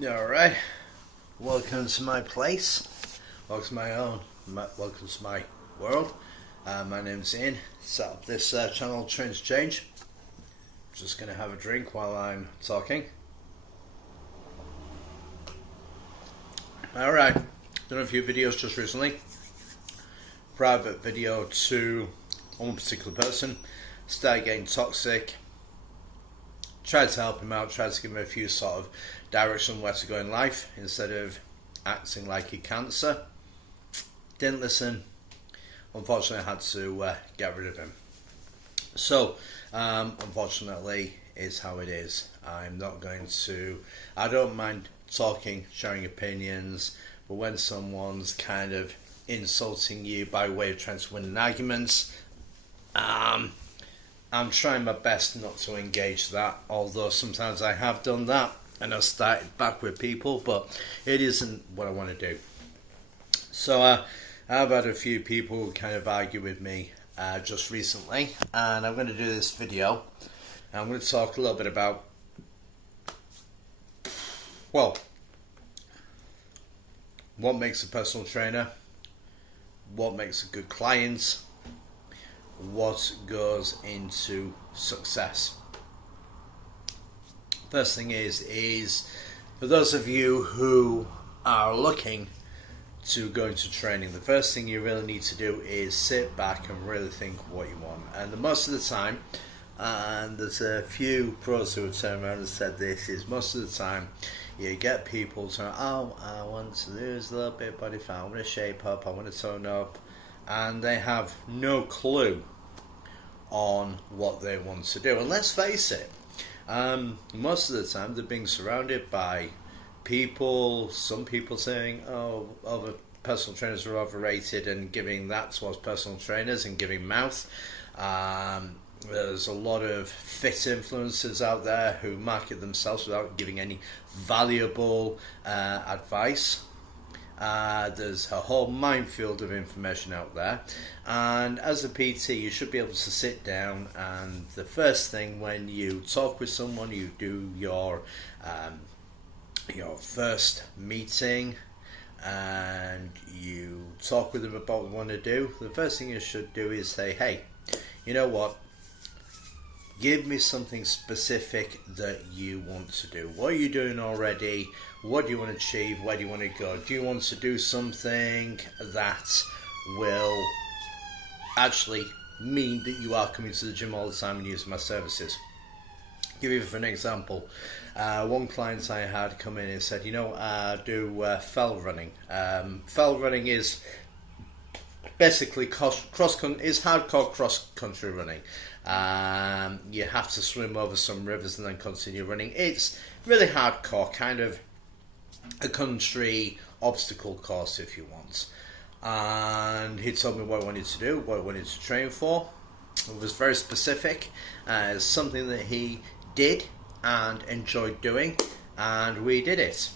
Alright, welcome to my place, welcome to welcome to my world. My name's Ian, set up this channel Train to Change. Just going to have a drink while I'm talking. Alright, done a few videos just recently. Private video to one particular person, started getting toxic. Tried to help him out, tried to give him a few sort of direction where to go in life instead of acting like he cancer. Didn't listen. Unfortunately, I had to get rid of him. So, unfortunately, is how it is. I'm not going to. I don't mind talking, sharing opinions, but when someone's kind of insulting you by way of trying to win an argument, I'm trying my best not to engage that, although sometimes I have done that and I've started back with people, but it isn't what I want to do. So I've had a few people kind of argue with me just recently, and I'm going to do this video. I'm going to talk a little bit about, well, what makes a personal trainer, what makes a good client, what goes into success. First thing is for those of you who are looking to go into training, the first thing you really need to do is sit back and really think what you want. And most of the time, and there's a few pros who have turned around and said this, is most of the time you get people saying, oh, I want to lose a little bit of body fat, I want to shape up, I want to tone up, and they have no clue on what they want to do. And let's face it, most of the time they're being surrounded by people, some people saying, oh, other personal trainers are overrated and giving that towards personal trainers and giving mouth. There's a lot of fit influencers out there who market themselves without giving any valuable advice. There's a whole minefield of information out there, and as a PT you should be able to sit down, and the first thing when you talk with someone, you do your first meeting and you talk with them about what you want to do. The first thing you should do is say, hey, you know what, give me something specific that you want to do. What are you doing already? What do you want to achieve? Where do you want to go? Do you want to do something that will actually mean that you are coming to the gym all the time and using my services? Give you an example. One client I had come in and said, you know, I do fell running. Fell running is basically hardcore cross-country running. You have to swim over some rivers and then continue running. It's really hardcore, kind of a country obstacle course if you want. And he told me what I wanted to do, what I wanted to train for. It was very specific, something that he did and enjoyed doing, and we did it.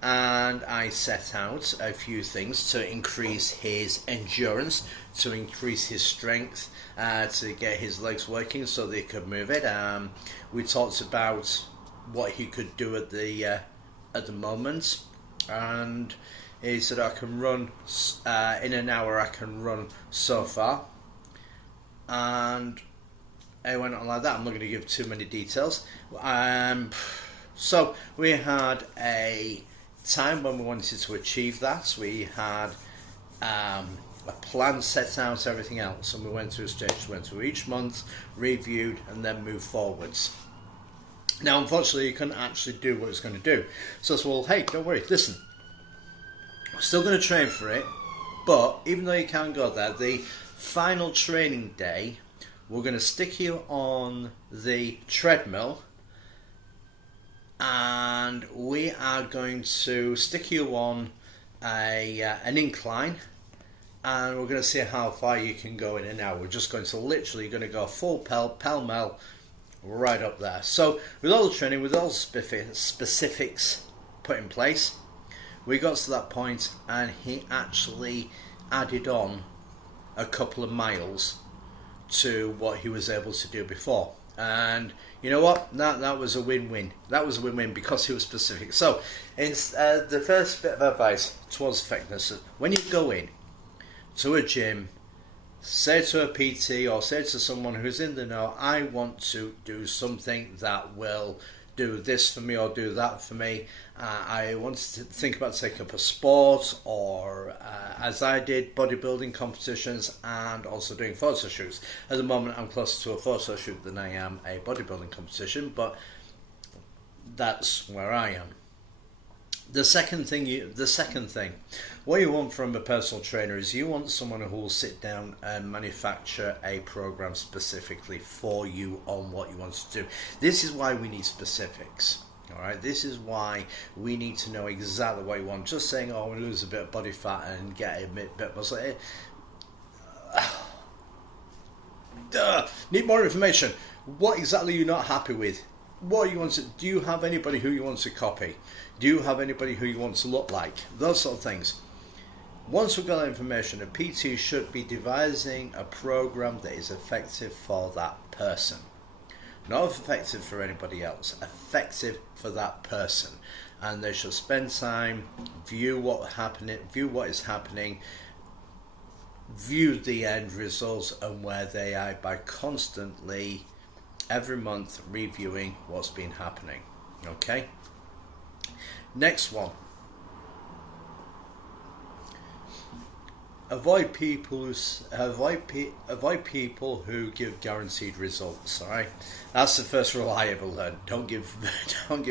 And I set out a few things to increase his endurance, to increase his strength, to get his legs working so they could move it. We talked about what he could do at the moment, and he said, I can run in an hour, I can run so far. And I went on like that. I'm not going to give too many details. So we had a time when we wanted to achieve that. We had a plan set out, everything else, and we went through a stage, went through each month, reviewed, and then moved forwards. Now, unfortunately, you couldn't actually do what it's going to do. So I said, well, hey, don't worry, listen, we're still going to train for it, but even though you can't go there, the final training day, we're going to stick you on the treadmill, and we are going to stick you on an incline, and we're going to see how far you can go in an hour. We're just going to literally go full pell-mell right up there. So with all the training, with all the specifics put in place, we got to that point, and he actually added on a couple of miles to what he was able to do before. And you know what? That was a win-win. That was a win-win because he was specific. So, the first bit of advice towards effectiveness: when you go in to a gym, say to a PT or say to someone who's in the know, I want to do something that will do this for me or do that for me. I wanted to think about taking up a sport, or as I did, bodybuilding competitions and also doing photo shoots. At the moment I'm closer to a photo shoot than I am a bodybuilding competition, but that's where I am. The second thing, what you want from a personal trainer is you want someone who will sit down and manufacture a program specifically for you on what you want to do. This is why we need specifics. All right, this is why we need to know exactly what you want. Just saying, "Oh, I want to lose a bit of body fat and get a bit of muscle." Need more information. What exactly are you not happy with? What you want to? Do you have anybody who you want to copy? Do you have anybody who you want to look like? Those sort of things. Once we've got that information, a PT should be devising a program that is effective for that person. Not effective for anybody else, effective for that person. And they should spend time, view what is happening, view the end results and where they are by constantly, every month, reviewing what's been happening. Okay? Next one. Avoid people who give guaranteed results. All right, that's the first rule I ever learned. Don't give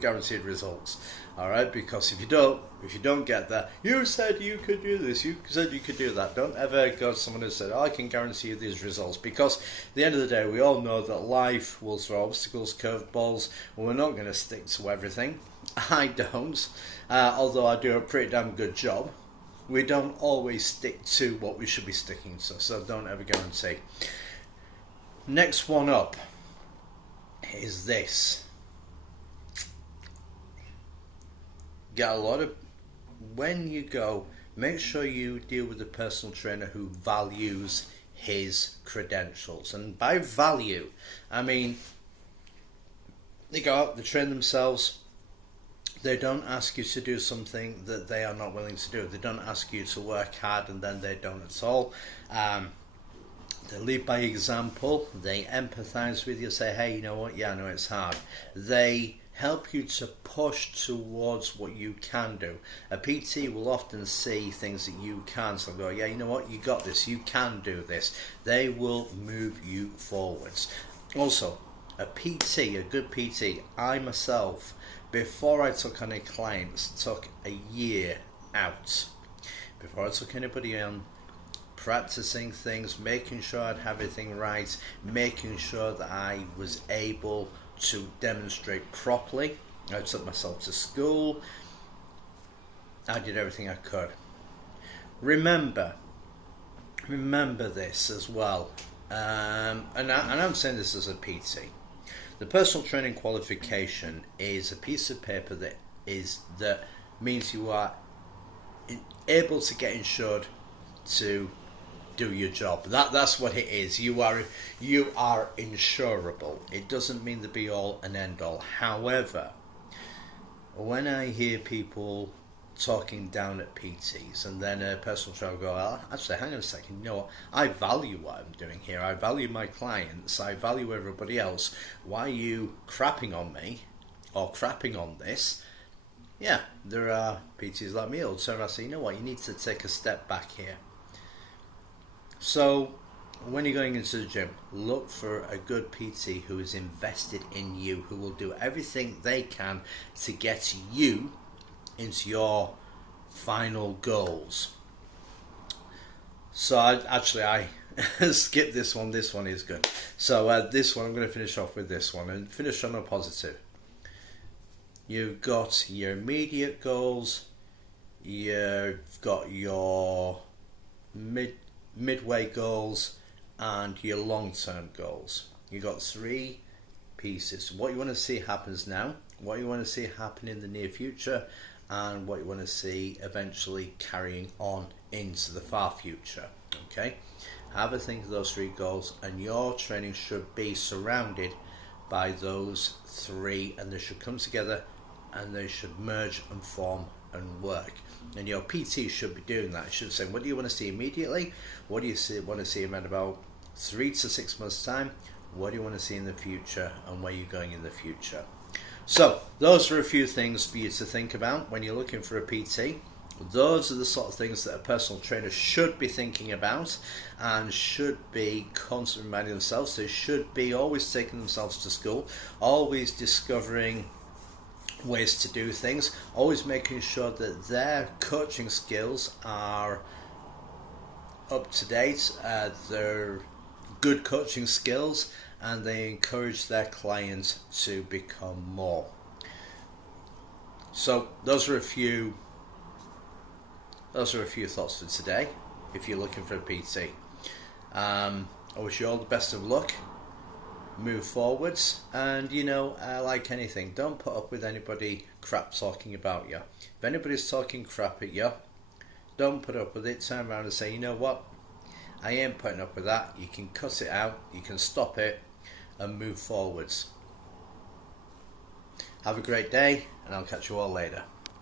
guaranteed results. All right, because if you don't get that, you said you could do this, you said you could do that. Don't ever go to someone who said, "Oh, I can guarantee you these results," because at the end of the day, we all know that life will throw obstacles, curveballs, and we're not going to stick to everything. I don't, although I do a pretty damn good job. We don't always stick to what we should be sticking to, so don't ever guarantee. Next one up is this. When you go, make sure you deal with a personal trainer who values his credentials. And by value, I mean, they go out, they train themselves. They don't ask you to do something that they are not willing to do. They don't ask you to work hard and then they don't at all. They lead by example. They empathize with you, say, hey, you know what? Yeah, I know it's hard. They help you to push towards what you can do. A PT will often see things that you can't, so go, yeah, you know what? You got this. You can do this. They will move you forwards. Also, a PT, a good PT, I myself, before I took on any clients, took a year out. Before I took anybody on, practicing things, making sure I'd have everything right, making sure that I was able to demonstrate properly. I took myself to school. I did everything I could. Remember this as well. And I'm saying this as a PT. The personal training qualification is a piece of paper that means you are able to get insured to do your job. That's what it is. You are insurable. It doesn't mean the be all and end all. However, when I hear people talking down at PTs and then a personal trainer will go, oh, actually, hang on a second, you know what? I value what I'm doing here. I value my clients. I value everybody else. Why are you crapping on me or crapping on this? Yeah, there are PTs like me who'll turn around and say, you know what? You need to take a step back here. So when you're going into the gym, look for a good PT who is invested in you, who will do everything they can to get you into your final goals. So I skipped this one. This one is good. So this one, I'm going to finish off with this one and finish on a positive. You've got your immediate goals. You've got your midway goals and your long-term goals. You've got three pieces. What you want to see happens now, what you want to see happen in the near future, and what you want to see eventually carrying on into the far future. Okay, have a think of those three goals, and your training should be surrounded by those three, and they should come together and they should merge and form and work. And your PT should be doing that. It should say, what do you want to see immediately? What do you want to see in about 3 to 6 months time? What do you want to see in the future, and where you're going in the future? So those are a few things for you to think about when you're looking for a PT. Those are the sort of things that a personal trainer should be thinking about and should be constantly reminding themselves. They should be always taking themselves to school, always discovering ways to do things, always making sure that their coaching skills are up to date, they're good coaching skills, and they encourage their clients to become more. So those are a few thoughts for today if you're looking for a PT. I wish you all the best of luck. Move forwards, and like anything, don't put up with anybody crap talking about you. If anybody's talking crap at you, don't put up with it. Turn around and say, you know what, I ain't putting up with that. You can cut it out, you can stop it, and move forwards. Have a great day, and I'll catch you all later.